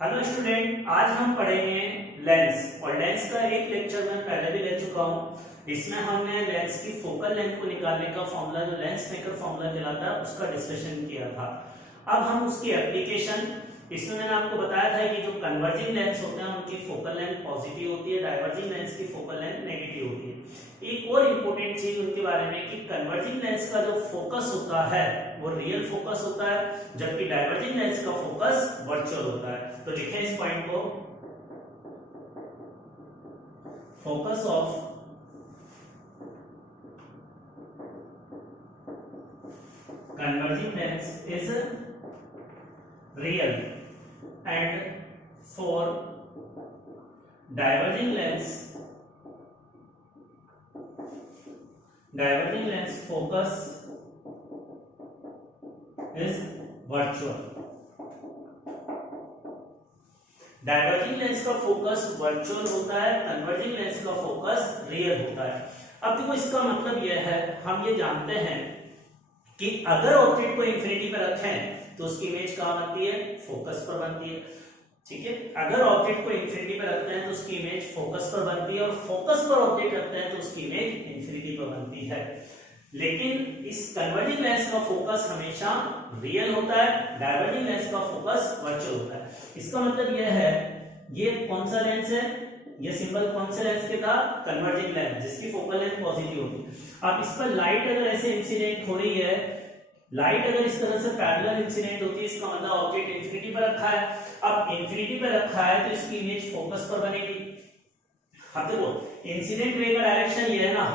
Hello student, आज हम पढ़ेंगे लेंस। और लेंस का एक लेक्चर मैं पहले भी ले चुका हूँ। इसमें हमने लेंस की फोकल लेंथ को निकालने का फॉर्मूला, जो लेंस मेकर फॉर्मूला कहलाता है, उसका डिस्कशन किया था। अब हम उसकी एप्लीकेशन, इसमें मैंने आपको बताया था कि जो कन्वर्जिंग लेंस होते हैं उनकी फोकल लेंथ पॉजिटिव होती है, डाइवर्जिंग लेंस की फोकल लेंथ नेगेटिव होती है। एक और इंपॉर्टेंट चीज उनके बारे में कि कन्वर्जिंग लेंस का जो फोकस होता है वो रियल फोकस होता है, जबकि डाइवर्जिंग लेंस का फोकस वर्चुअल होता है। तो लिखें इस पॉइंट को, focus of converging lens is real and for diverging lens focus is virtual। Diverging lens का फोकस वर्चुअल होता है, कन्वर्जिंग लेंस का फोकस रियल होता है। अब देखो, इसका मतलब यह है, हम ये जानते हैं कि अगर ऑब्जेक्ट को इंफिनिटी पर रखें तो उसकी इमेज कहां बनती है? फोकस पर बनती है। ठीक है, अगर ऑब्जेक्ट को इंफिनिटी पर रखते हैं तो उसकी इमेज फोकस पर बनती है, और फोकस पर ऑब्जेक्ट रखते हैं तो उसकी इमेज इंफिनिटी पर बनती है। लेकिन इस कन्वर्जिंग लेंस का फोकस हमेशा रियल होता है, डाइवर्जिंग लेंस का फोकस वर्चुअल होता है। इसका मतलब यह है, ये कौन सा लेंस है? ये सिंबल कौन से लेंस के था? कन्वर्जिंग लेंस, जिसकी फोकल लेंथ पॉजिटिव होगी। अब इस पर लाइट अगर ऐसे इंसिडेंट हो रही है, लाइट अगर इस तरह से पैरेलल इंसिडेंट होती है, इसका मतलब ऑब्जेक्ट इंफिनिटी पर रखा है। अब इंफिनिटी पर रखा है तो इसकी इमेज फोकस पर बनेगी। अब देखो, इंसिडेंट रे का डायरेक्शन ये है ना,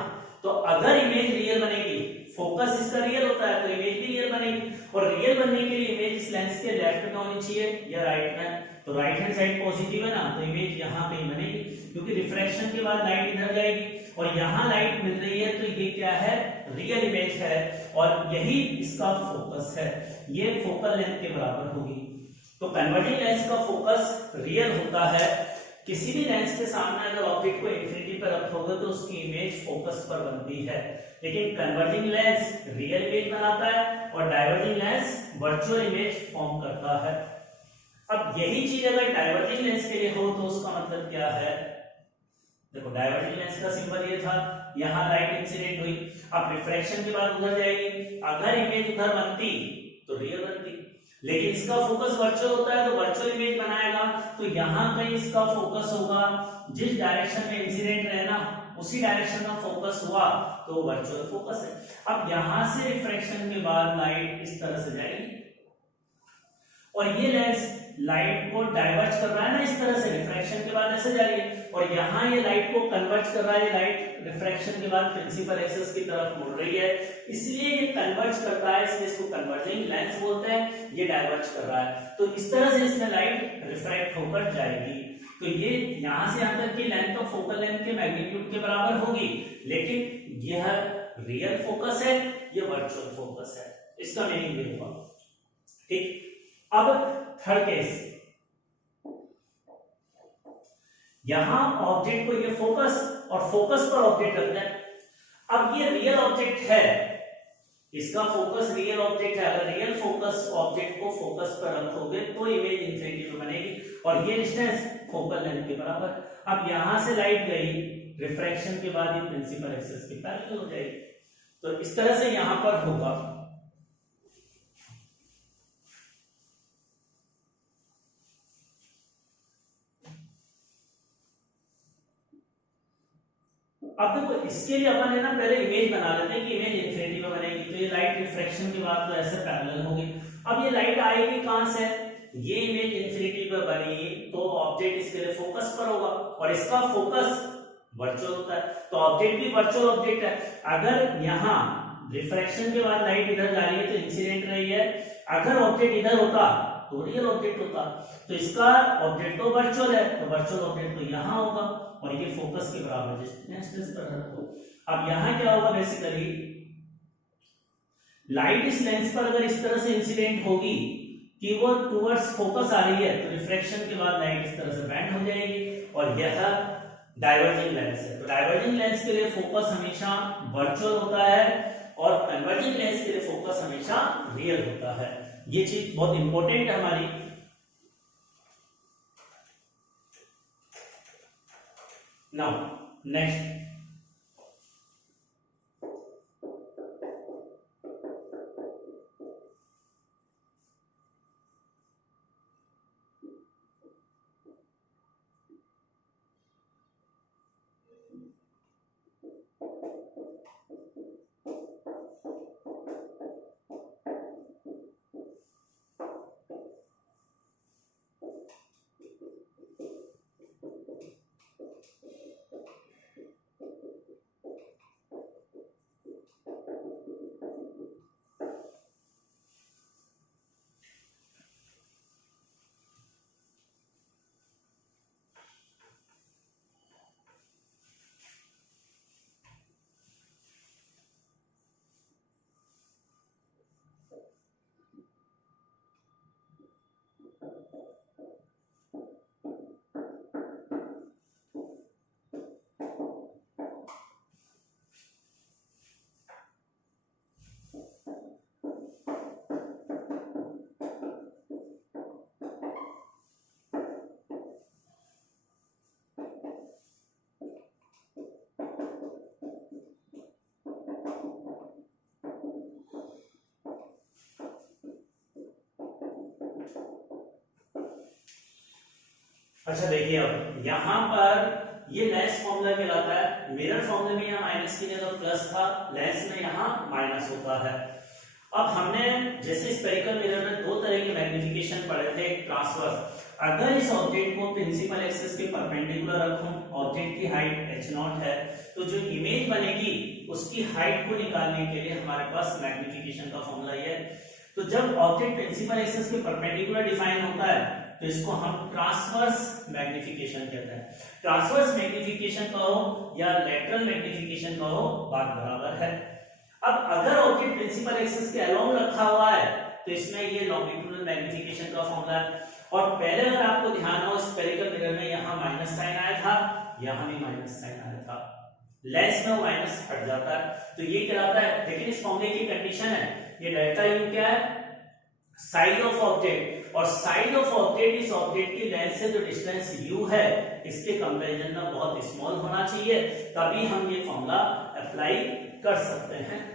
तो अगर इमेज रियल बनेगी, फोकस इसका रियल होता है तो इमेज भी रियल बनेगी। और रियल बनने के लिए इमेज इस लेंस के लेफ्ट में होनी चाहिए या राइट में। तो राइट हैंड साइड पॉजिटिव है ना, तो इमेज यहाँ पे बनेगी, क्योंकि रिफ्रैक्शन के बाद लाइट इधर जाएगी और यहाँ लाइट मिल रही है, तो ये क्या है? रियल इमेज है, और यही इसका फोकस है। ये फोकल लेंथ के बराबर होगी। तो कन्वर्जिंग लेंस का फोकस रियल होता है। किसी भी लेंस के सामने अगर ऑब्जेक्ट को इंफिनिटी पर रखोगे तो उसकी इमेज फोकस पर बनती है, लेकिन कन्वर्जिंग लेंस रियल इमेज बनाता है और diverging lens virtual image form करता है। अब यही चीज अगर डाइवर्जिंग लेंस के लिए हो तो उसका मतलब क्या है? देखो, डाइवर्जिंग लेंस का सिंबल ये था, यहाँ लाइट इंसिडेंट हुई, अब रिफ्रैक्शन के बाद उधर जाएगी। अगर इमेज उधर बनती तो रियल बनती, लेकिन इसका फोकस वर्चुअल होता है तो वर्चुअल इमेज बनाएगा। तो यहाँ कहीं इसका फोकस होगा, जिस डायरेक्शन में इंसिडेंट रहे ना उसी डायरेक्शन में फोकस हुआ तो वर्चुअल फोकस है। अब यहां से रिफ्रैक्शन के बाद लाइट इस तरह से जाएगी, और ये लेंस लाइट को डाइवर्ज कर रहा है ना, इस तरह से रिफ्रैक्शन के बाद ऐसे जा रही है, और यहाँ ये लाइट को कन्वर्ज कर रहा है। ये लाइट रिफ्रैक्शन के बाद प्रिंसिपल एक्सिस की तरफ मुड़ रही है, इसलिए ये कन्वर्ज करता है, इसलिए इसको कन्वर्जिंग लेंस बोलते हैं। ये डाइवर्ज कर रहा है, तो इस तरह से इसमें लाइट रिफ्रैक्ट होकर जाएगी। तो ये यहां से यहां तक की लेंथ ऑफ फोकल लेंथ के मैग्नीट्यूड के बराबर होगी, लेकिन यह रियल फोकस है, ये वर्चुअल फोकस है। इसका मीनिंग ये होगा। ठीक, अब थर्ड केस, यहां ऑब्जेक्ट को ये फोकस और फोकस पर ऑब्जेक्ट रखना है। अब ये रियल ऑब्जेक्ट है, इसका फोकस रियल ऑब्जेक्ट है। अगर रियल फोकस ऑब्जेक्ट को फोकस पर रखोगे तो इमेज इंफिनिटी पे बनेगी, और ये डिस्टेंस फोकल लेंथ के बराबर। अब यहां से लाइट गई, रिफ्रैक्शन के बाद ये प्रिंसिपल एक्सिस के पैरेलल हो जाएगी। तो इस तरह से यहां पर होगा। अब देखो, इसके लिए अपन है ना पहले इमेज बना लेते हैं कि इमेज इंफिनिटी में बनेगी। तो ये लाइट रिफ्रैक्शन के बाद तो ऐसे पैरेलल होगी। अब ये लाइट आएगी कहां से? ये इमेज इंफिनिटी पर बनी तो ऑब्जेक्ट इसके लिए फोकस पर होगा, और इसका फोकस वर्चुअल होता है, तो ऑब्जेक्ट भी वर्चुअल ऑब्जेक्ट है। अगर यहाँ रिफ्रैक्शन के बाद लाइट इधर जा रही है तो इंसिडेंट रही है, अगर ऑब्जेक्ट इधर होता तो रियल ऑब्जेक्ट होता। तो इसका ऑब्जेक्ट तो वर्चुअल है, तो वर्चुअल ऑब्जेक्ट तो यहाँ होगा, और ये फोकस के बराबर डिस्टेंस पर रखो। अब यहाँ क्या होगा? बेसिकली लाइट इस लेंस पर अगर इस तरह से इंसिडेंट होगी कि वो टुवर्ड्स फोकस आ रही है, तो रिफ्रैक्शन के बाद लाइट इस तरह से बेंड हो जाएगी, और यह डाइवर्जिंग लेंस है। तो डाइवर्जिंग लेंस के लिए फोकस हमेशा वर्चुअल होता है, और कन्वर्जिंग लेंस के लिए फोकस हमेशा रियल होता है। ये चीज बहुत इंपॉर्टेंट है हमारी। नाउ नेक्स्ट, अच्छा देखिए अब यहां पर ये लेंस फॉर्मूला कहलाता है। मिरर फॉर्मूले में यहाँ माइनस की जगह प्लस था, लेंस में यहाँ माइनस होता है। अब हमने जैसे स्फेरिकल मिरर में दो तरह के मैग्निफिकेशन पढ़े थे, एक ट्रांसवर्स। अगर इस ऑब्जेक्ट को प्रिंसिपल एक्सिस के परपेंडिकुलर रखूं, ऑब्जेक्ट की हाइट h0 है, तो जो इमेज बनेगी उसकी हाइट को निकालने के लिए हमारे पास मैग्निफिकेशन का फॉर्मूला ये है। तो जब ऑब्जेक्ट प्रिंसिपल एक्सिस के परपेंडिकुलर डिफाइन होता है तो इसको हम ट्रांसवर्स मैग्निफिकेशन कहते हैं। ट्रांसवर्स मैग्निफिकेशन कहो या लेटरल मैग्निफिकेशन कहो, बात बराबर है। अब अगर ऑब्जेक्ट प्रिंसिपल एक्सिस के अलोंग रखा हुआ है तो इसमें ये लॉन्गिट्यूडनल मैग्निफिकेशन का फॉर्मूला है। और पहले अगर आपको ध्यान हो, स्फेरिकल मिरर में यहाँ माइनस साइन आया था, यहाँ भी माइनस साइन आया था, लेंस में वो माइनस हट जाता है, तो ये कहलाता है। लेकिन इस फॉर्मूले की कंडीशन है, ये डेल्टा यू क्या है, साइड ऑफ ऑब्जेक्ट, और साइड ऑफ ऑब्जेक्ट इस ऑब्जेक्ट की लेंथ से जो डिस्टेंस u है इसके कंपैरिजन में बहुत स्मॉल होना चाहिए, तभी हम ये फॉर्मूला अप्लाई कर सकते हैं।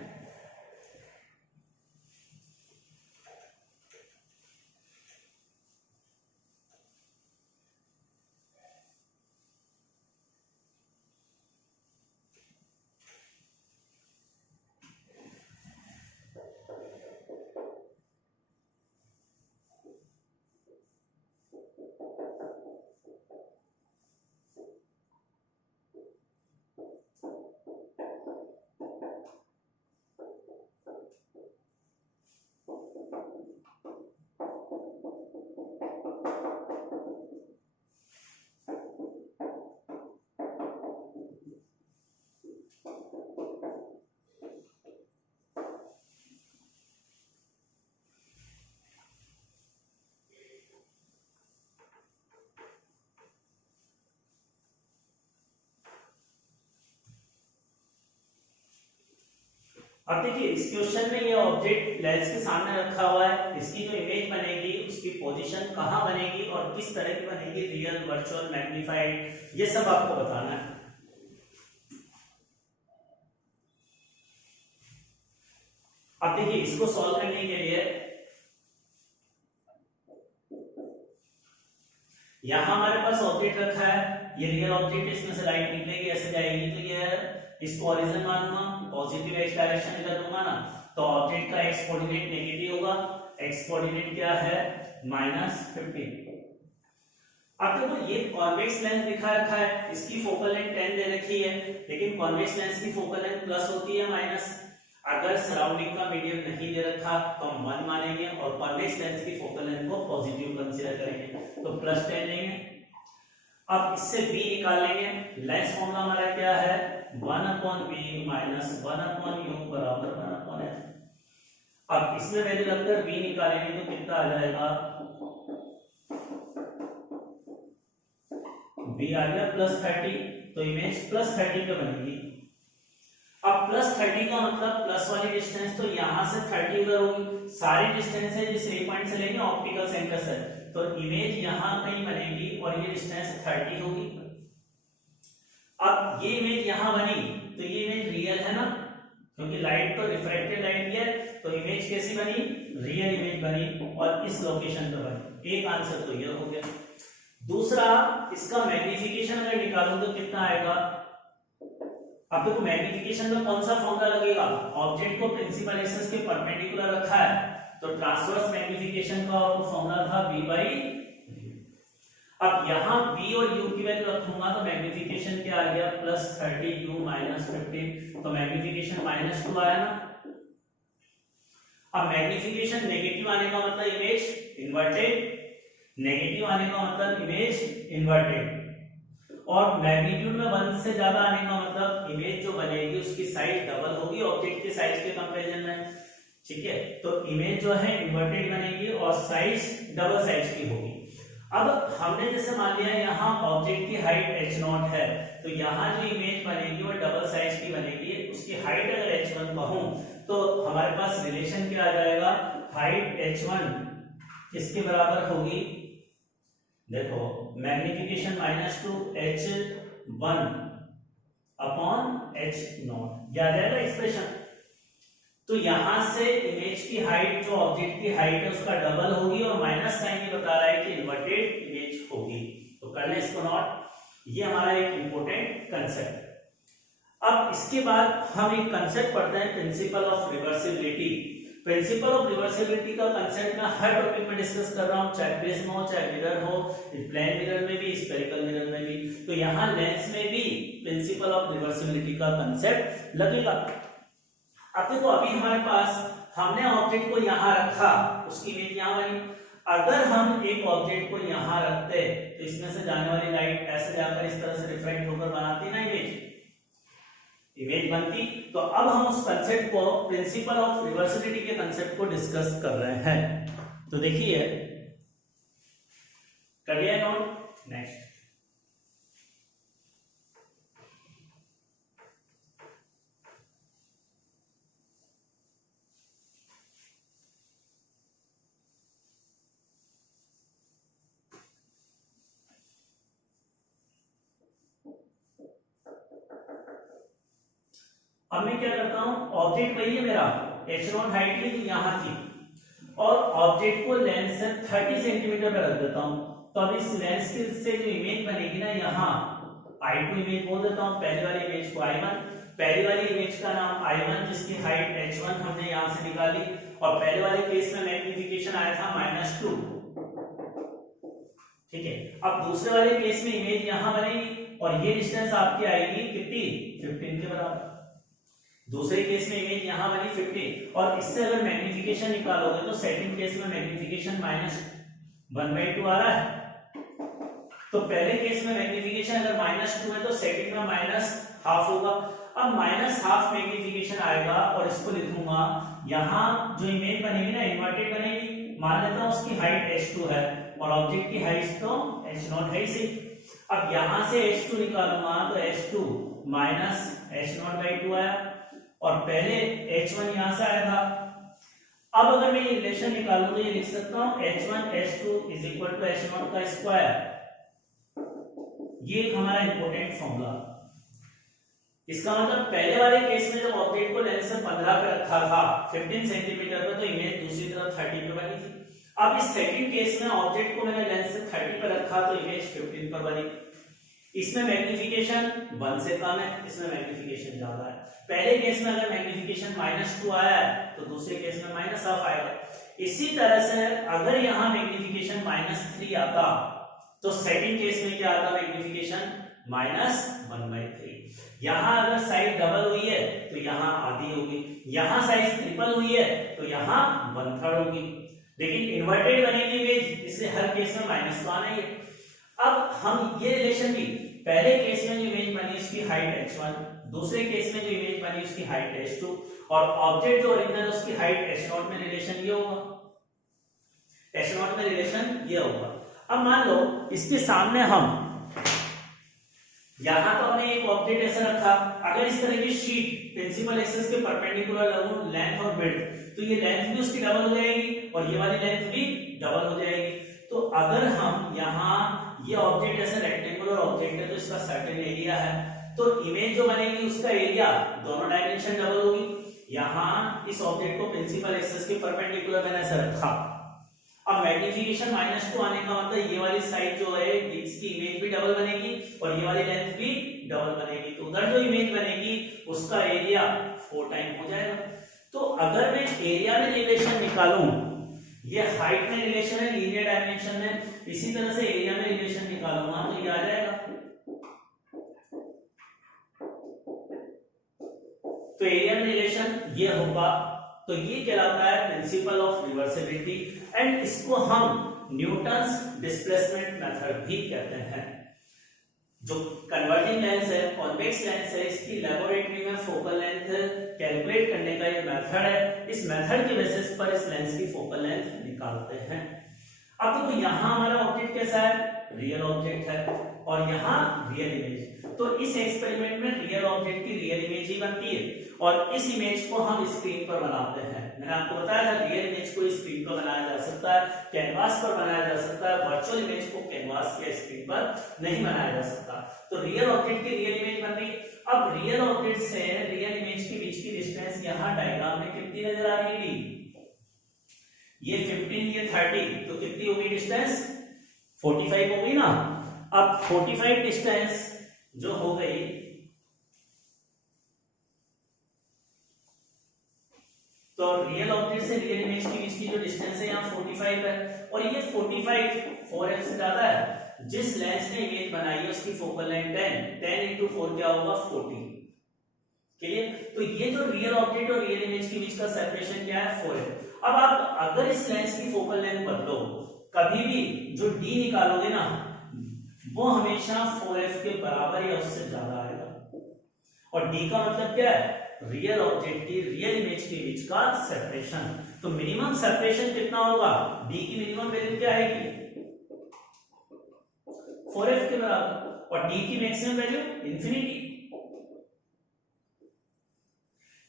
अब देखिए इस क्वेश्चन में ये ऑब्जेक्ट लेंस के सामने रखा हुआ है, इसकी जो इमेज बनेगी उसकी पोजीशन कहां बनेगी और किस तरह की बनेगी, रियल, वर्चुअल, मैग्नीफाइड, ये सब आपको बताना है। अब देखिए इसको सॉल्व करने के लिए यहां हमारे पास ऑब्जेक्ट रखा है, ये रियल ऑब्जेक्ट है, इसमें से लाइट निकलेगी, ऐसे जाएगी, तो ये इसको ओरिजिन मानूंगा, पॉजिटिव एक्स डायरेक्शन इधर दूंगा ना, तो ऑब्जेक्ट का एक्स कोऑर्डिनेट नेगेटिव होगा, एक्स कोऑर्डिनेट क्या है -15। अब देखो ये कॉन्वेक्स लेंस दिखा रखा है, इसकी फोकल लेंथ 10 दे रखी है, लेकिन कॉन्वेक्स लेंस की फोकल लेंथ प्लस होती है माइनस। अगर सराउंडिंग का मीडियम नहीं दे रखा तो हम 1 मानेंगे और कॉन्वेक्स लेंस की फोकल लेंथ को पॉजिटिव कंसीडर करेंगे, तो +10 लेंगे। अब इससे b निकाल लेंगे, लेंस फॉर्मूला हमारा क्या है 1/b - 1/u बराबर 1/f। अब इसमें वैल्यू रखकर b निकालेंगे तो कितना आ जाएगा, b आ गया +30, तो इमेज +30 पे बनेगी। अब +30 का मतलब प्लस वाली डिस्टेंस तो यहां से 30 उधर होगी, सारी डिस्टेंस है जिस रे पॉइंट से लेंगे ऑप्टिकल सेंटर से, तो इमेज यहां कहीं बनेगी और ये डिस्टेंस 30 होगी। अब ये इमेज यहां बनी तो ये इमेज रियल है ना, क्योंकि लाइट तो रिफ्रैक्टेड लाइट है, तो इमेज कैसी बनी, रियल इमेज बनी और इस लोकेशन पर बनी। एक आंसर तो ये हो गया। दूसरा, इसका मैग्निफिकेशन अगर निकालूं तो कितना आएगा। अब देखो मैग्निफिकेशन में कौन सा फॉर्मूला लगेगा, ऑब्जेक्ट को प्रिंसिपल एक्सिस के परपेंडिकुलर रखा है तो ट्रांसवर्स मैग्निफिकेशन का फॉर्मूला था v बाई। अब यहाँ v और u की वैल्यू रखूंगा तो मैग्निफिकेशन क्या आ गया, +30u -15, तो मैग्निफिकेशन -2 आया ना। अब मैग्निफिकेशन नेगेटिव आने का मतलब इमेज इन्वर्टेड, नेगेटिव आने का मतलब इमेज इन्वर्टेड, और मैग्नीट्यूड में 1 से ज्यादा आने का मतलब इमेज जो बनेगी उसकी साइज डबल होगी ऑब्जेक्ट के साइज के कंपैरिजन में। ठीक है, तो इमेज जो है इन्वर्टेड बनेगी और साइज डबल साइज की होगी। अब हमने जैसे मान लिया यहाँ ऑब्जेक्ट की हाइट h0 है, तो यहाँ जो इमेज बनेगी वो डबल साइज की बनेगी। उसकी हाइट अगर h1 कहूं तो हमारे पास रिलेशन क्या आ जाएगा, हाइट h1 किसके बराबर होगी, देखो मैग्निफिकेशन -2 h1 अपॉन h0, क्या आ जाएगा एक्सप्रेशन। तो यहां से इमेज की हाइट जो ऑब्जेक्ट की हाइट है उसका डबल होगी और माइनस साइन ये बता रहा है कि इन्वर्टेड इमेज होगी। तो कर लें इसको नोट, ये हमारा एक इंपॉर्टेंट कंसेप्ट। अब इसके बाद हम एक कंसेप्ट पढ़ते हैं, principle of reversibility. Principle of reversibility का कंसेप्ट मैं हर टॉपिक में डिस्कस कर रहा हूं, चाहे प्रिज्म हो, चाहे मिरर हो, प्लेन मिरर में भी, स्फेरिकल मिरर में भी। तो यहाँ लेंस में भी प्रिंसिपल ऑफ रिवर्सिबिलिटी का कंसेप्ट लगेगा। अब देखो अभी हमारे पास हमने ऑब्जेक्ट को यहाँ रखा, उसकी इमेज यहाँ बनी। अगर हम एक ऑब्जेक्ट को यहाँ रखते तो इसमें से जाने वाली लाइट ऐसे जाकर इस तरह से रिफ्लेक्ट होकर बनाती ना इमेज बनती। तो अब हम उस कंसेप्ट को, प्रिंसिपल ऑफ रिवर्सिबिलिटी के कंसेप्ट को डिस्कस कर रहे हैं। तो देखिए, कर लिया नोट। नेक्स्ट, अब मैं क्या करता हूं, ऑब्जेक्ट वही है मेरा, h0 हाइट की यहां थी, और ऑब्जेक्ट को लेंस से 30 सेंटीमीटर पे रख देता हूं। तो अब इस लेंस से जो इमेज बनेगी ना, यहाँ I2 इमेज बोल देता हूं, पहली वाली इमेज को I1, पहली वाली इमेज का नाम I1 जिसकी हाइट h1 हमने यहां से निकाली, और पहले वाले केस में मैग्निफिकेशन आया था -2। ठीक है, अब दूसरे वाले केस में इमेज यहां बनेगी और ये डिस्टेंस आपकी आएगी कितनी, 15 के बराबर। दूसरे केस में इमेज यहां बनी 50, और इससे अगर मैग्निफिकेशन निकालोगे तो सेकंड केस में मैग्निफिकेशन -1/2 आ रहा है। तो पहले केस में मैग्निफिकेशन अगर -2 है तो सेकंड में -12 होगा। अब -12 मैग्निफिकेशन आएगा और इसको लिखूंगा, यहां जो इमेज बनेगी ना इन्वर्टेड बनेगी। मान लेता हूं उसकी हाइट h2 है और ऑब्जेक्ट की हाइट तो h0 है इसी। अब यहां से h2 निकालूंगा तो h2 -h0/2 आया, और पहले h1 यहां से आया था। अब अगर मैं ये रिलेशन निकालूं तो ये लिख सकता हूं h1 h2 = h0 का स्क्वायर। ये हमारा इंपॉर्टेंट फॉर्मूला। इसका मतलब पहले वाले केस में जब ऑब्जेक्ट को लेंस से 15 पे रखा था 15 सेंटीमीटर पे, तो इमेज दूसरी तरफ 30 पे बनी थी। अब इस सेकंड केस में ऑब्जेक्ट को मैंने लेंस से 30 पे रखा तो इमेज 15 पर बनी। इसमें मैग्निफिकेशन 1 से कम है, इसमें मैग्निफिकेशन ज्यादा है। पहले केस में अगर मैग्निफिकेशन -2 आया है तो दूसरे केस में -12 आएगा। इसी तरह से अगर यहाँ मैग्निफिकेशन -3 आता तो सेकंड केस में क्या आता, मैग्निफिकेशन -1/3। यहाँ अगर साइज डबल हुई है तो यहाँ आधी होगी, यहाँ साइज ट्रिपल हुई है तो यहाँ 1/3 होगी। लेकिन इन्वर्टेड बनेगी इमेज, इसलिए हर केस में माइनस तो आना ही है। अब हम ये रिलेशन भी, पहले केस में जो इमेज बनी उसकी हाइट h1, दूसरे केस में जो इमेज बनी उसकी हाइट h2, और ऑब्जेक्ट जो ओरिजिनल उसकी हाइट h0 में रिलेशन ये होगा, h0 में रिलेशन ये होगा। अब मान लो इसके सामने हम यहां तो हमने एक ऑब्जेक्ट ऐसा रखा, अगर इस तरह की शीट प्रिंसिपल एक्सिस के परपेंडिकुलर लगूं लेंथ और विड्थ, तो ये लेंथ भी उसकी डबल हो जाएगी और ये वाली लेंथ भी डबल हो जाएगी। तो अगर हम यहाँ ये ऑब्जेक्ट ऐसा रेक्टेंगुलर ऑब्जेक्ट है तो इसका सर्टेन एरिया है, तो इमेज जो बनेगी उसका एरिया दोनों डायमेंशन डबल होगी। यहां इस ऑब्जेक्ट को प्रिंसिपल एक्सिस के परपेंडिकुलर मैंने ऐसे रखा। अब मैग्नीफिकेशन -2 आने का मतलब ये वाली साइड जो है इसकी इमेज भी डबल बनेगी और ये वाली लेंथ भी डबल बनेगी, तो उधर जो इमेज बनेगी उसका एरिया 4 टाइम हो जाएगा। तो अगर मैं एरिया में रिलेशन निकालूं, ये हाइट में रिलेशन है, लीनियर डायमेंशन है, इसी तरह से एरिया में रिलेशन निकालूंगा तो ये आ जाएगा। तो एरिया में रिलेशन ये होगा, तो ये कहलाता है प्रिंसिपल ऑफ रिवर्सिबिलिटी एंड इसको हम न्यूटन्स डिस्प्लेसमेंट मेथड भी कहते हैं। जो कन्वर्जिंग लेंस है, कॉन्वेक्स लेंस है, इसकी लैबोरेटरी में फोकल लेंथ कैलकुलेट करने का ये मेथड है। इस मेथड के बेसिस पर इस लेंस की फोकल लेंथ निकालते हैं। अब देखो यहां हमारा ऑब्जेक्ट कैसा है, रियल ऑब्जेक्ट है और यहां रियल इमेज। तो इस एक्सपेरिमेंट में रियल ऑब्जेक्ट की रियल इमेज ही बनती है और इस इमेज को हम स्क्रीन पर बनाते हैं। मैंने आपको बताया था रियल इमेज को स्क्रीन पर बनाया जा सकता है, कैनवास पर बनाया जा सकता है, वर्चुअल इमेज को कैनवास या स्क्रीन पर नहीं बनाया जा सकता। तो रियल ऑब्जेक्ट की रियल इमेज बन रही। अब रियल ऑब्जेक्ट से रियल इमेज के बीच की डिस्टेंस यहां डायग्राम में कितनी नजर आ रही है, ये 15 ये 30, तो कितनी होगी डिस्टेंस, 45 होगी ना। अब 45 डिस्टेंस जो हो गई, तो रियल ऑब्जेक्ट से रियल इमेज के बीच की जो डिस्टेंस है यहाँ 45 है और ये 45 4f से ज्यादा है। जिस लेंस ने इमेज बनाई है उसकी फोकल लेंथ 10 into 4 क्या होगा 40। क्लियर। तो ये जो रियल ऑब्जेक्ट और रियल इमेज के बीच का सेपरेशन क्या है 4f। अब आप अगर इस लेंस की फोकल लेंथ बदलो, कभी भी जो d निकालोगे ना वो हमेशा 4f के बराबर या उससे ज्यादा आएगा। और d का मतलब क्या है, रियल ऑब्जेक्ट की रियल इमेज के बीच का सेपरेशन। तो मिनिमम सेपरेशन कितना होगा, d की मिनिमम वैल्यू क्या आएगी 4f के बराबर और d की मैक्सिमम वैल्यू इंफिनिटी।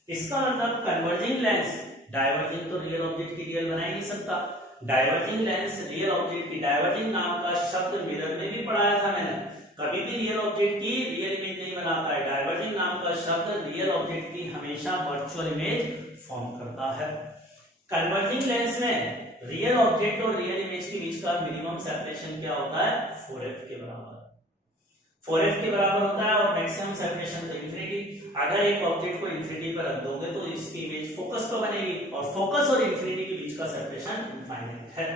इसका मतलब कन्वर्जिंग लेंस डाइवर्जिंग तो रियल ऑब्जेक्ट की रियल बना ही नहीं सकता। डाइवर्जिंग लेंस रियल ऑब्जेक्ट की, डाइवर्जिंग नाम का शब्द मिरर में भी पढ़ाया था मैंने, कभी भी रियल ऑब्जेक्ट की रियल इमेज नहीं बनाता है। डाइवर्जिंग नाम का शब्द रियल ऑब्जेक्ट की हमेशा वर्चुअल इमेज फॉर्म करता है। कन्वर्जिंग लेंस में रियल ऑब्जेक्ट और रियल इमेज के बीच का मिनिमम सेपरेशन क्या होता है 4f के बराबर। 4f के बराबर होता है और मैक्सिमम सेपरेशन तो इंफिनिटी। अगर एक ऑब्जेक्ट को इंफिनिटी पर रख दोगे तो इसकी इमेज फोकस पर बनेगी और फोकस और इंफिनिटी के बीच का सेपरेशन इनफाइनाइट है।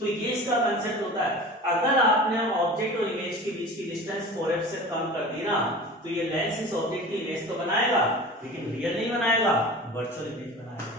तो ये इसका कांसेप्ट होता है। अगर आपने ऑब्जेक्ट और इमेज के बीच की डिस्टेंस 4f से कम कर दी ना तो ये लेंस इस ऑब्जेक्ट की इमेज तो बनाएगा लेकिन रियल नहीं बनाएगा, वर्चुअल इमेज बनाएगा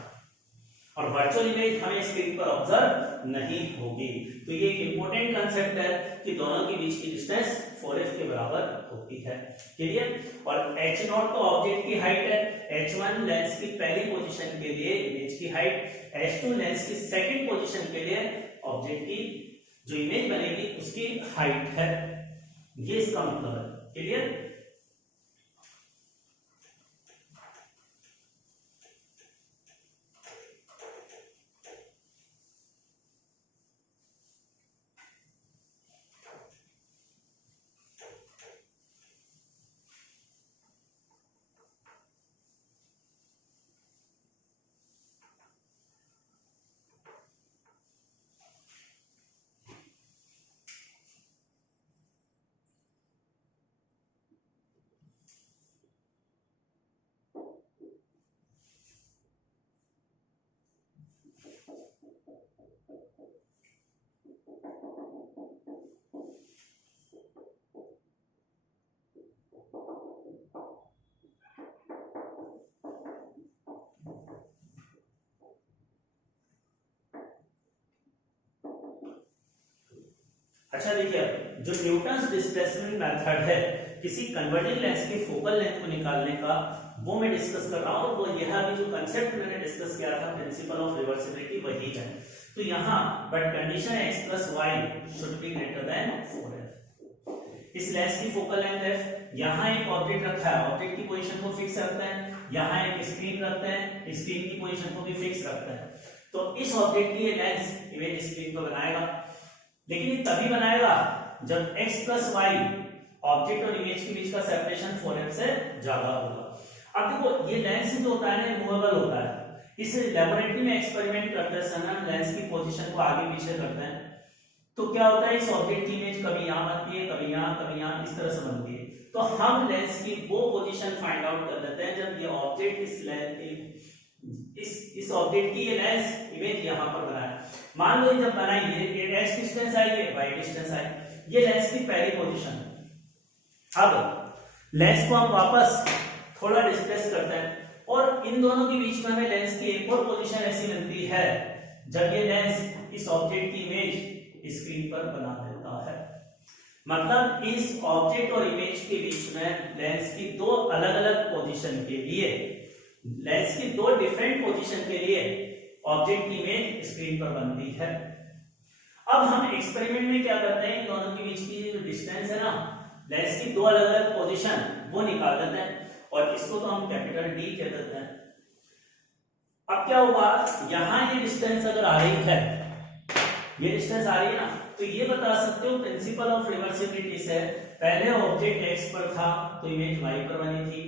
और वर्चुअल इमेज हमें स्क्रीन पर ऑब्जर्व नहीं होगी। तो ये एक इंपॉर्टेंट कांसेप्ट है कि दोनों के बीच की डिस्टेंस 4f के बराबर होती है। क्लियर। और h0 तो ऑब्जेक्ट की हाइट है, h1 लेंस की पहली पोजीशन के लिए इमेज की हाइट, h2 लेंस की सेकंड पोजीशन के लिए ऑब्जेक्ट की जो इमेज बनेगी उसकी हाइट है। ये इसका मतलब है। क्लियर। अच्छा देखिए, जो न्यूटन्स डिस्प्लेसमेंट मेथड है किसी कन्वर्जिंग लेंस की फोकल लेंथ को निकालने का, वो मैं डिस्कस कर रहा हूं। वो यह अभी जो कांसेप्ट मैंने डिस्कस किया था प्रिंसिपल ऑफ रिवर्सिबिलिटी वही है। तो यहां but condition x + y should be greater than 4f। इस लेंस की फोकल लेंथ f, यहां एक ऑब्जेक्ट रखा है, ऑब्जेक्ट की पोजीशन को फिक्स रखते हैं, यहां एक स्क्रीन रखते हैं, स्क्रीन की पोजीशन को भी फिक्स रखते हैं। तो इस ऑब्जेक्ट की ये लेंस इमेज स्क्रीन पर बनाएगा, लेकिन ये तभी बनाएगा जब x + y ऑब्जेक्ट और इमेज के बीच का सेपरेशन 4f से ज्यादा होगा। अब देखो ये लेंस जो होता है ना मूवेबल होता है। इस लेबोरेटरी में एक्सपेरिमेंट करते समय हम लेंस की पोजीशन को आगे पीछे करते हैं तो क्या होता है इस ऑब्जेक्ट की इमेज कभी यहाँ बनती है, कभी यहाँ, इस तरह से बनती है। तो हम लेंस की वो पोजीशन फाइंड आउट कर लेते हैं जब ये ऑब्जेक्ट इस ऑब्जेक्ट की ये लेंस इमेज यहाँ पर बना है। मान लो जब बनाई ये x डिस्टेंस आई, ये y डिस्टेंस आई, ये लेंस की पहली पोजीशन। अब लेंस को हम वापस थोड़ा डिस्प्लेस करते हैं और इन दोनों के बीच में हमें लेंस की एक और पोजीशन ऐसी मिलती है जब ये लेंस इस ऑब्जेक्ट की इमेज स्क्रीन पर बना देता है। मतलब इस ऑब्जेक्ट और इमेज के बीच में लेंस की दो अलग अलग पोजीशन के लिए, लेंस की दो डिफरेंट पोजीशन के लिए ऑब्जेक्ट की इमेज स्क्रीन पर बनती है। अब हम एक्सपेरिमेंट में क्या करते हैं, इन दोनों के बीच की जो डिस्टेंस है ना, लेंस की दो अलग अलग पोजीशन वो निकाल देते हैं और इसको तो हम कैपिटल डी कह देते हैं। अब क्या होगा, यहां ये डिस्टेंस अगर आ रही है, ये डिस्टेंस आ रही है ना, तो ये बता सकते हो प्रिंसिपल ऑफ रिवर्सिबिलिटी से पहले ऑब्जेक्ट x पर था तो इमेज y पर बनी थी।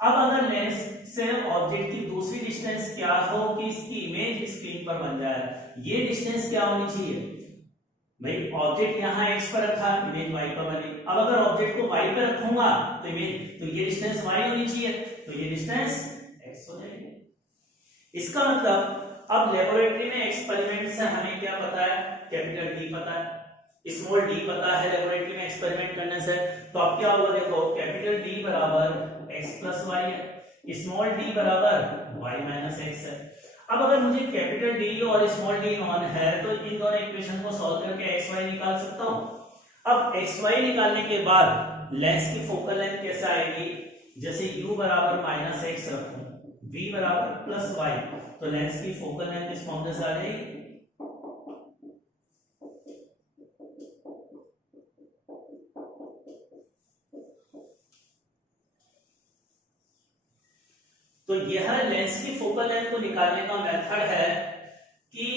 अब अगर लेंस से ऑब्जेक्ट की दूसरी डिस्टेंस क्या हो कि इसकी इमेज स्क्रीन पर बन जाए, ये डिस्टेंस क्या होनी चाहिए भाई, ऑब्जेक्ट यहाँ x पर रखा, इमेज y पर बनी। अब अगर ऑब्जेक्ट को y पर रखूंगा तो इमेज, तो ये डिस्टेंस y होनी चाहिए, तो ये डिस्टेंस x हो जाएगी। इसका मतलब अब लेबोरेटरी में एक्सपेरिमेंट से हमें क्या पता है, कैपिटल डी पता है, स्मॉल डी पता है लेबोरेटरी में एक्सपेरिमेंट करने से। तो अब क्या होगा, देखो कैपिटल डी बराबर x प्लस वाई है, स्मॉल डी बराबर y माइनस x है। अब अगर मुझे कैपिटल डी और स्मॉल डी नॉन है तो इन दोनों इक्वेशन को सॉल्व करके x y निकाल सकता हूं। अब x y निकालने के बाद लेंस की फोकल लेंथ कैसे आएगी, जैसे u बराबर माइनस x रखूं, v बराबर प्लस y, तो लेंस की फोकल लेंथ इस फॉर्मूले से आ जाएगी। तो यह लेंस की फोकल लेंथ को निकालने का मेथड है कि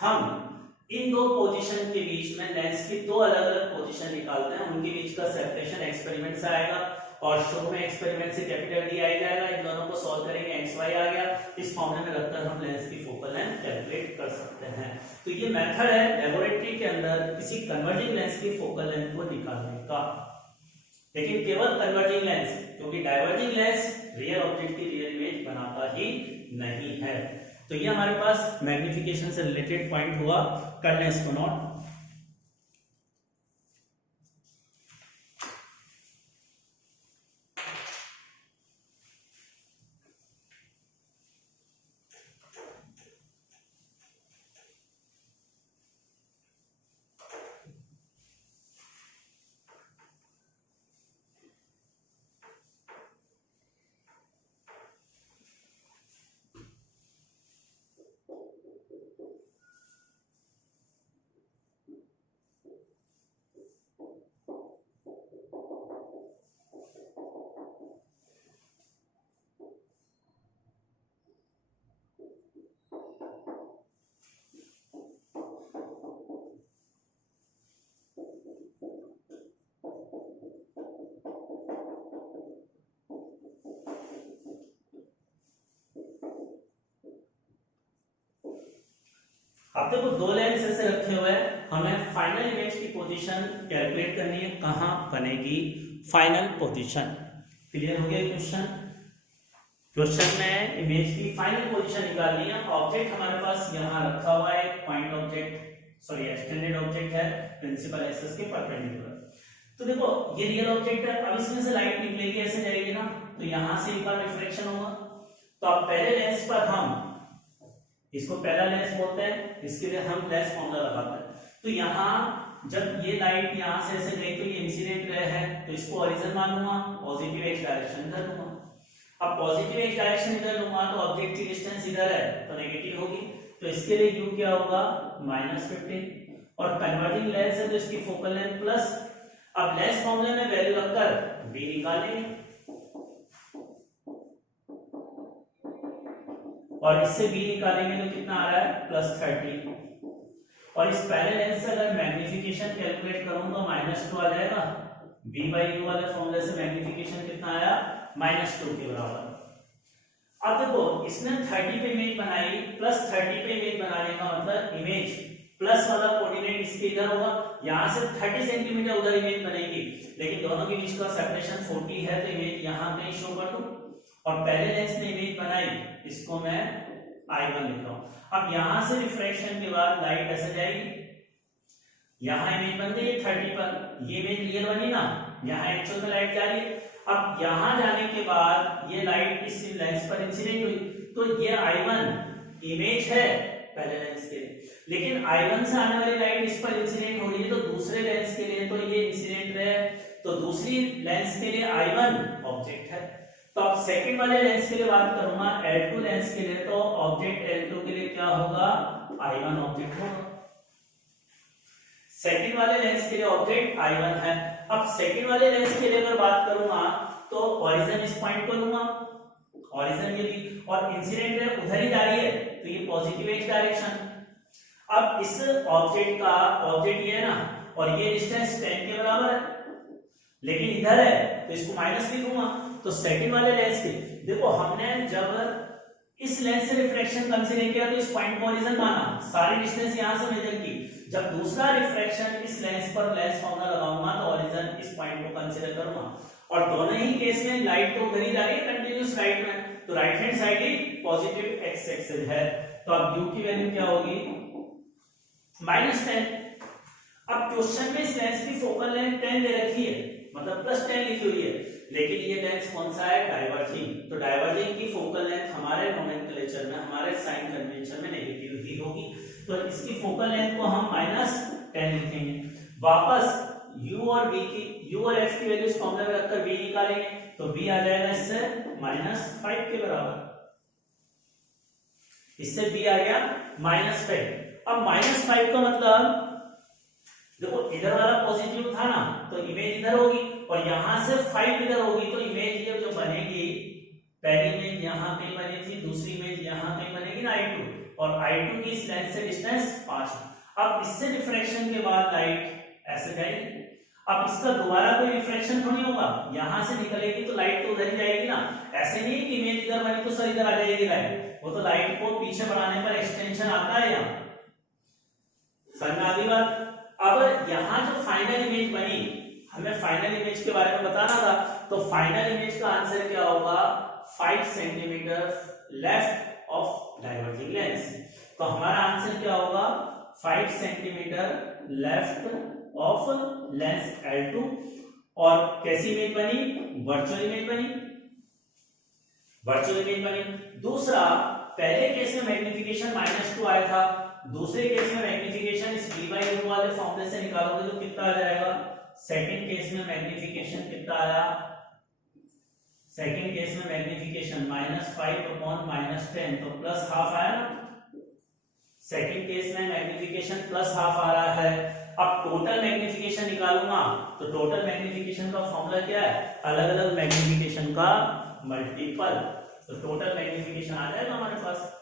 हम इन दो पोजीशन के बीच में लेंस की दो अलग अलग पोजीशन निकालते हैं, उनके बीच का सेपरेशन एक्सपेरिमेंट से आएगा और शुरू में एक्सपेरिमेंट से कैपिटल डी आ जाएगा, इन दोनों को सॉल्व करेंगे x y आ गया, इस फॉर्मूले में रखकर हम लेंस की फोकल लेंथ कैलकुलेट कर सकते हैं। तो ये मेथड है लेबोरेटरी के अंदर किसी कन्वर्जिंग लेंस की फोकल लेंथ को निकालने का, लेकिन केवल कन्वर्जिंग लेंस, क्योंकि डाइवर्जिंग लेंस रियल ऑब्जेक्ट की रियल इमेज बनाता ही नहीं है। तो ये हमारे पास मैग्निफिकेशन से रिलेटेड पॉइंट हुआ, कर लें इसको नोट। अब देखो दो लेंस ऐसे रखे हुए हैं, हमें फाइनल इमेज की पोजीशन कैलकुलेट करनी है, कहां बनेगी फाइनल पोजीशन। क्लियर हो गया क्वेश्चन? क्वेश्चन में इमेज की फाइनल पोजीशन निकालनी है। ऑब्जेक्ट हमारे पास यहां रखा हुआ है, point object, sorry extended object है प्रिंसिपल एक्सिस के परपेंडिकुलर। तो देखो ये रियल ऑब्जेक्ट है, अब इसमें से लाइट निकलेगी, ऐसे जाएगी ना, तो यहां से एक बार रिफ्लेक्शन होगा। तो अब पहले लेंस पर हम इसको पहला लेंस बोलते हैं, इसके लिए हम लेंस फॉर्मूला लगाते हैं। तो यहाँ जब ये लाइट यहाँ से ऐसे गई तो ये इंसिडेंट रे है, तो इसको ओरिजिन मानूंगा, पॉजिटिव एक्स डायरेक्शन इधर लूंगा। अब पॉजिटिव एक्स डायरेक्शन इधर लूंगा तो ऑब्जेक्ट की डिस्टेंस इधर है तो नेगेटिव होगी, तो इसके लिए u क्या होगा -15, और कन्वर्जिंग लेंस है तो इसकी फोकल लेंथ प्लस। अब लेंस फॉर्मूले में वैल्यू रखकर b निकालेंगे और इससे b निकालेंगे तो कितना आ रहा है +30, और इस पहले लेंस से अगर मैग्निफिकेशन कैलकुलेट करूं तो -2 आ जाएगा v बाई यू वाले फॉर्मूले से मैग्नीफिकेशन कितना आया -2 के बराबर। अब देखो इसने 30 पे इमेज बनाई, प्लस 30 पे इमेज बनाने का मतलब इमेज प्लस वाला कोऑर्डिनेट इसके इधर होगा, यहां से 30 सेंटीमीटर उधर इमेज बनेगी, लेकिन दोनों के बीच का सेपरेशन 40 है, तो इमेज यहां कहीं शो कर दूं। और पहले लेंस ने इमेज बनाई, इसको मैं I1 लिख रहा हूं। अब यहां से रिफ्रैक्शन के बाद लाइट ऐसे जाएगी, यहां इमेज बन गई 30 पर, ये इमेज रियल बनी ना, यहां एक्चुअल में लाइट जा रही है। अब यहां जाने के बाद ये लाइट इस लेंस पर इंसिडेंट हुई, तो ये I1 इमेज है पहले लेंस के लिए, लेकिन I1 से आने वाली लाइट इस पर इंसिडेंट हो रही है, तो दूसरे लेंस के लिए तो ये इंसिडेंट है, तो दूसरी लेंस के लिए I1 ऑब्जेक्ट है। तो अब सेकंड वाले लेंस के लिए बात करूंगा, L2 लेंस के लिए, तो ऑब्जेक्ट L2 के लिए क्या होगा, I1 ऑब्जेक्ट होगा। सेकंड वाले लेंस के लिए ऑब्जेक्ट I1 है। अब सेकंड वाले लेंस के लिए अगर बात करूंगा तो ओरिजिन इस पॉइंट को लूंगा, ओरिजिन ये भी, और इंसिडेंट रे उधर ही जा रही है, तो ये पॉजिटिव एक्स डायरेक्शन। अब इस ऑब्जेक्ट का, ऑब्जेक्ट ये है ना, और ये डिस्टेंस 10 के बराबर है, लेकिन इधर है तो इसको माइनस लिखूंगा। तो सेकंड वाले लेंस के देखो, हमने जब इस लेंस से रिफ्रैक्शन कंसीडर किया तो इस पॉइंट को ओरिजिन माना, सारी डिस्टेंस यहां से मेजर की। जब दूसरा रिफ्रैक्शन इस लेंस पर लेंस फार्मूला लगाऊंगा तो ओरिजिन इस पॉइंट को कंसीडर करूंगा, और दोनों ही केस में लाइट तो उधर ही जा रही है कंटीन्यूअस राइट में, तो राइट हैंड साइड ही पॉजिटिव एक्स एक्सिस है। तो अब u की वैल्यू क्या होगी, -10। अब क्वेश्चन में इस लेंस की फोकल लेंथ 10 दे रखी है, मतलब +10 लिखी हुई है, लेकिन ये लेंस कौन सा है, डाइवर्जिंग। तो डाइवर्जिंग की फोकल लेंथ हमारे नोमेनक्लेचर में, हमारे साइन कन्वेंशन में नेगेटिव ही होगी, तो इसकी फोकल लेंथ को हम -10 लिखेंगे। वापस u और v की, u और f की वैल्यू इस फॉर्मूले में रखकर v निकालेंगे, तो v आ जाएगा इससे -5 के बराबर, इससे v आ गया -5। अब -5 का मतलब देखो, इधर वाला पॉजिटिव था ना, तो इमेज इधर होगी, और यहां से 5 इधर होगी, तो इमेज ये जो बनेगी, पहली इमेज यहां कहीं बनी थी, दूसरी इमेज यहां कहीं बनेगी ना I2, और I2 की इस लेंस से डिस्टेंस 5 है। अब इससे रिफ्रैक्शन के बाद लाइट ऐसे जाएगी, अब इसका दोबारा कोई रिफ्रैक्शन थोड़ी होगा, यहां से निकलेगी तो लाइट तो उधर ही जाएगी ना, ऐसे नहीं कि इमेज इधर बनी तो सर इधर आ जाएगी लाइट, वो तो लाइट को पीछे बढ़ाने पर एक्सटेंशन आता है यहाँ, समझ में आ गई बात। अब यहां जो फाइनल इमेज बनी, हमें फाइनल इमेज के बारे में बताना था, तो फाइनल इमेज का आंसर क्या होगा, 5 centimetre left of diverging lens. तो हमारा आंसर क्या होगा, 5 centimetre left of lens L2। और कैसी इमेज बनी, वर्चुअल इमेज बनी, वर्चुअल इमेज बनी। दूसरा, पहले केस में मैग्नीफिकेशन -2 आया था, दूसरे केस में मैग्नीफिकेशन इस v बाई u वाले फॉर्मूले से निकालोगे तो कितना आ जाएगा, सेकंड केस में मैग्नीफिकेशन कितना आया, सेकंड केस में मैग्नीफिकेशन -5/-10, तो +½ आया ना, सेकंड केस में मैग्नीफिकेशन +½ आ रहा है। अब टोटल मैग्नीफिकेशन निकालूंगा, तो टोटल मैग्नीफिकेशन का फॉर्मूला क्या है, अलग अलग मैग्नीफिकेशन का मल्टीपल, तो टोटल मैग्नीफिकेशन आ जाएगा हमारे पास।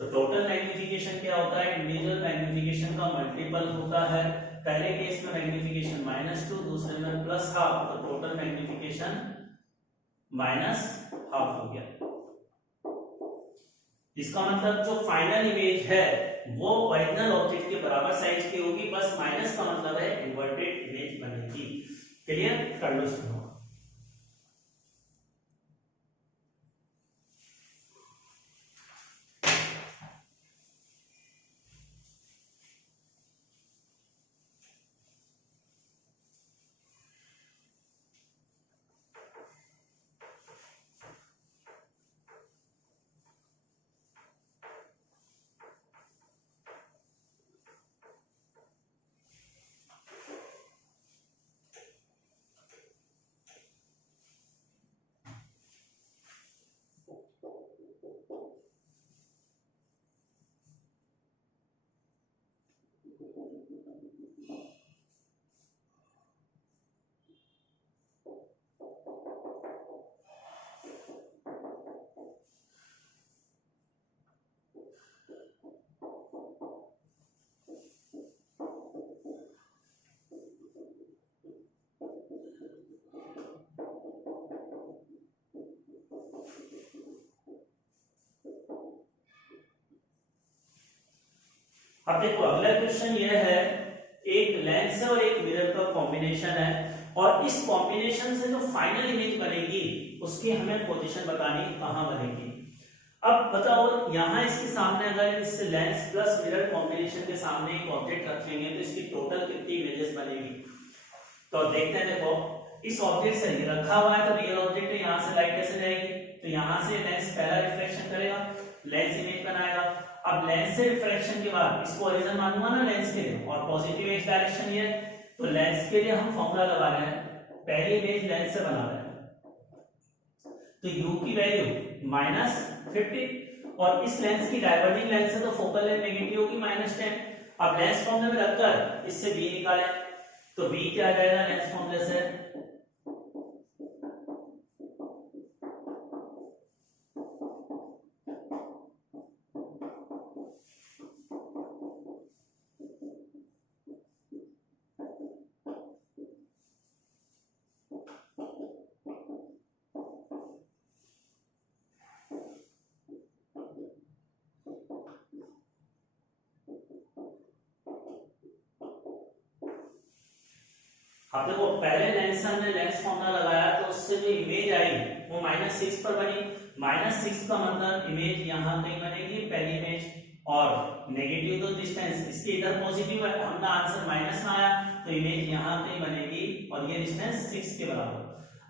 तो टोटल मैग्नीफिकेशन क्या होता है, इंडिविजुअल मैग्नीफिकेशन का मल्टीपल होता है। पहले केस में मैग्नीफिकेशन -2, दूसरे में +½ तो टोटल मैग्नीफिकेशन -½ हो गया। इसका मतलब जो फाइनल इमेज है वो ओरिजिनल ऑब्जेक्ट के बराबर साइज की होगी, बस माइनस का मतलब है इन्वर्टेड इमेज बनेगी। क्लियर, कर लो इसको। अब देखो अगला क्वेश्चन यह है, एक लेंस है और एक मिरर का कॉम्बिनेशन है, और इस कॉम्बिनेशन से जो फाइनल इमेज बनेगी उसकी हमें पोजीशन बतानी, कहां बनेगी। अब बताओ यहां इसके सामने अगर इस लेंस प्लस मिरर कॉम्बिनेशन के सामने एक ऑब्जेक्ट रखेंगे तो इसकी टोटल कितनी इमेजेस बनेगी। तो देखते हैं, देखो इस ऑब्जेक्ट से ये रखा हुआ है तो रियल ऑब्जेक्ट है, यहां से लाइट कैसे जाएगी, तो यहां से लेंस पहला रिफ्लेक्शन करेगा, लेंस इमेज बनाएगा। अब लेंस से रिफ्लेक्शन के बाद इसको ओरिजिन मानूंगा ना लेंस के लिए, और पॉजिटिव एज डायरेक्शन ये, तो लेंस के लिए हम फॉर्मूला लगा रहे हैं, पहली इमेज लेंस से बना रहे हैं, तो u की वैल्यू -50, और इस लेंस की डाइवर्जिंग लेंस है तो फोकल लेंथ नेगेटिव होगी -10। अब लेंस फॉर्मूले में रखकर इससे v निकालें, तो v क्या आ जाएगा लेंस फॉर्मूले से, अब देखो पहले लेंस से हमने लेंस फॉर्मूला लगाया तो उससे जो इमेज आई वो -6 पर बनी, -6 का मतलब इमेज यहाँ कहीं बनेगी पहली इमेज, और नेगेटिव तो डिस्टेंस इसके इधर पॉजिटिव है, हमने आंसर माइनस में आया तो इमेज यहाँ कहीं बनेगी और ये डिस्टेंस 6 के बराबर।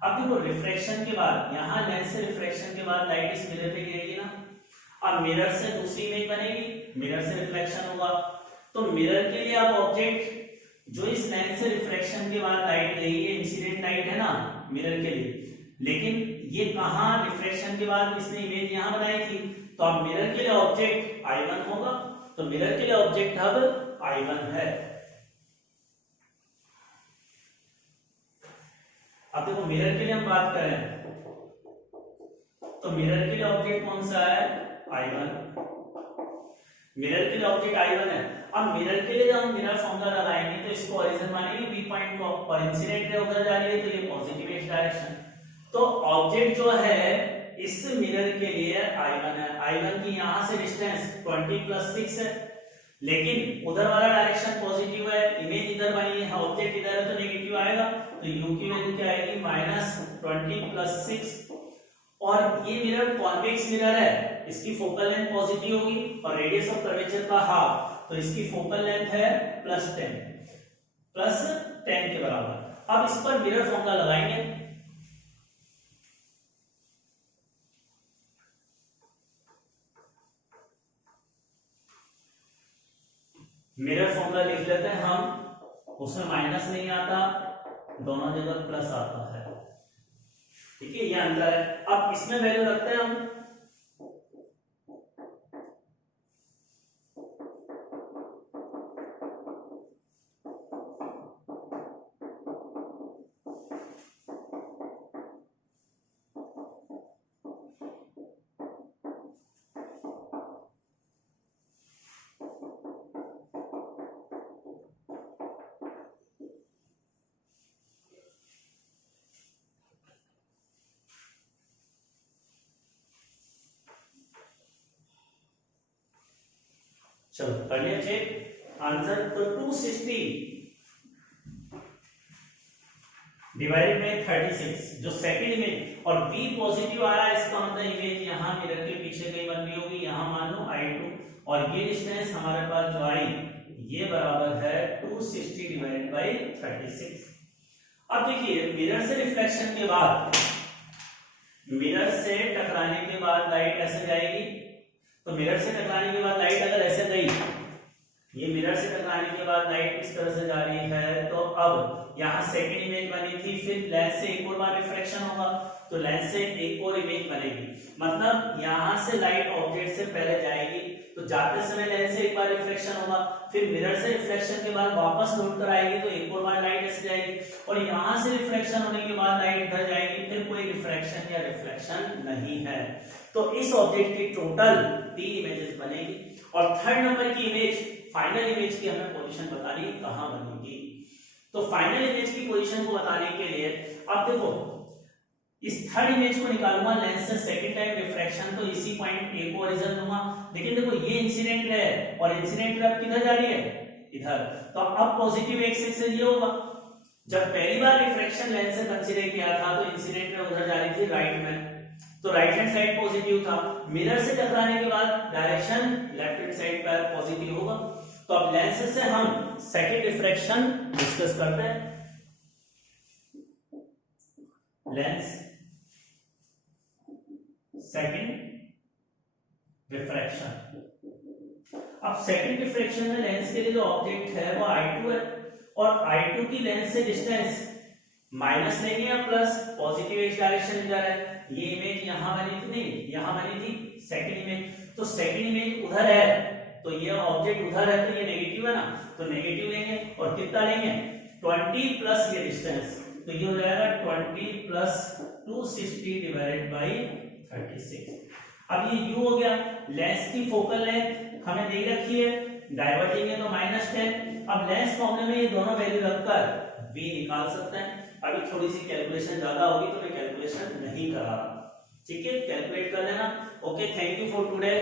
अब देखो रिफ्लेक्शन के बाद यहाँ लेंस से रिफ्लेक्शन के बाद लाइट इस मिरर पे गिरेगी ना, अब मिरर से दूसरी इमेज बनेगी, मिरर से रिफ्लेक्शन होगा, तो मिरर के लिए अब ऑब्जेक्ट जो इस लेंस से रिफ्लेक्शन के बाद लाइट गई है इंसिडेंट लाइट है ना मिरर के लिए, लेकिन ये कहां रिफ्लेक्शन के बाद इसने इमेज यहां बनाई थी, तो अब मिरर के लिए ऑब्जेक्ट I1 होगा, तो मिरर के लिए ऑब्जेक्ट अब I1 है। अब देखो मिरर के लिए हम बात करें तो मिरर के लिए ऑब्जेक्ट कौन सा है I1, मिरर के लिए ऑब्जेक्ट I1 है। अब मिरर के लिए जब हम मिरर फॉर्मूला लगाएंगे तो इसको ओरिजिन मानेंगे बी पॉइंट को, और इंसिडेंट रे उधर जा रही है तो ये पॉजिटिव एज डायरेक्शन, तो ऑब्जेक्ट जो है इस मिरर के लिए I1 है, I1 की यहां से डिस्टेंस 20 + 6 है, लेकिन उधर वाला डायरेक्शन पॉजिटिव है, इमेज इधर बनी है, ऑब्जेक्ट इधर है तो नेगेटिव आएगा, तो u की वैल्यू क्या आएगी -20 + 6, और ये मिरर कॉन्वेक्स मिरर है, इसकी फोकल लेंथ पॉजिटिव होगी और रेडियस ऑफ कर्वेचर का हाफ, तो इसकी फोकल लेंथ है +10 के बराबर। अब इस पर मिरर फॉर्मूला लगाएंगे, मिरर फॉर्मूला लिख लेते हैं हम, उसमें माइनस नहीं आता, दोनों जगह प्लस आता है, ठीक है, ये अंतर है। अब इसमें वैल्यू रखते हैं हम, चलो कर लिया चेक आंसर, तो 260 डिवाइडेड बाय 36 जो सेकंड इमेज, और v पॉजिटिव आ रहा है इसका मतलब इमेज यहां मिरर के पीछे कहीं बन रही होगी, यहां मान लो I2, और ये डिस्टेंस हमारे पास जो आई ये बराबर है 260 डिवाइडेड बाय 36। अब देखिए मिरर से रिफ्लेक्शन के बाद, मिरर से टकराने के बाद लाइट ऐसे जाएगी, तो मिरर से टकराने के बाद लाइट अगर ऐसे गई, ये मिरर से टकराने के बाद लाइट इस तरह से जा रही है, तो अब यहाँ सेकंड इमेज बनी थी, फिर लेंस से एक और बार रिफ्लेक्शन होगा, तो लेंस से एक और इमेज बनेगी, मतलब यहाँ से लाइट ऑब्जेक्ट से पहले जाएगी, तो जाते समय लेंस से एक बार रिफ्लेक्शन होगा, फिर मिरर से रिफ्लेक्शन के बाद वापस लौट कर आएगी, तो एक और बार लाइट ऐसे जाएगी, और यहाँ से रिफ्लेक्शन होने के बाद लाइट इधर जाएगी, फिर कोई रिफ्लेक्शन या रिफ्लेक्शन नहीं है, तो इस ऑब्जेक्ट की टोटल 3 इमेजेस बनेगी। और थर्ड नंबर की इमेज, फाइनल इमेज की हमें पोजीशन बतानी कहां बनेगी, तो फाइनल इमेज की पोजीशन को बताने के लिए अब देखो इस थर्ड इमेज को निकालूंगा लेंस से सेकंड टाइम रिफ्लेक्शन रिफ्रैक्शन तो इसी पॉइंट ए को ओरिजिन दूंगा, लेकिन देखो ये इंसिडेंट है और इंसिडेंट अब किधर जा रही है, इधर। तो अब पॉजिटिव एक्स एक्सिस ये होगा। जब पहली बार रिफ्रैक्शन लेंस से कंसीडर किया था तो इंसिडेंट में उधर जा रही थी राइट में, तो राइट हैंड साइड पॉजिटिव था। मिरर से टकराने के बाद डायरेक्शन लेफ्ट हैंड साइड पर पॉजिटिव होगा। तो अब लेंस से हम सेकंड रिफ्रैक्शन डिस्कस करते हैं। Lens second refraction. अब सेकंड रिफ्रैक्शन में लेंस के लिए जो ऑब्जेक्ट है वो I2 है, और I2 की लेंस से डिस्टेंस माइनस लेंगे या प्लस, पॉजिटिव एक्स डायरेक्शन इधर है। ये इमेज यहां बनी थी, नहीं यहां बनी थी सेकंड इमेज, तो सेकंड इमेज उधर है, तो ये ऑब्जेक्ट उधर है तो ये नेगेटिव है ना, तो नेगेटिव लेंगे और कितना लेंगे 20 प्लस ये डिस्टेंस, तो ये हो जाएगा 20 प्लस 260 डिवाइडेड बाई 36। अब ये u हो गया। लेंस की फोकल लेंथ हमें दे रखी है, डाइवर्जिंग है तो -10। अब लेंस फॉर्मूले में ये दोनों वैल्यू रखकर v निकाल सकते हैं। अभी थोड़ी सी कैलकुलेशन ज्यादा होगी तो मैं कैलकुलेशन नहीं करा रहा, ठीक है, कैलकुलेट कर लेना। Okay, thank you for today.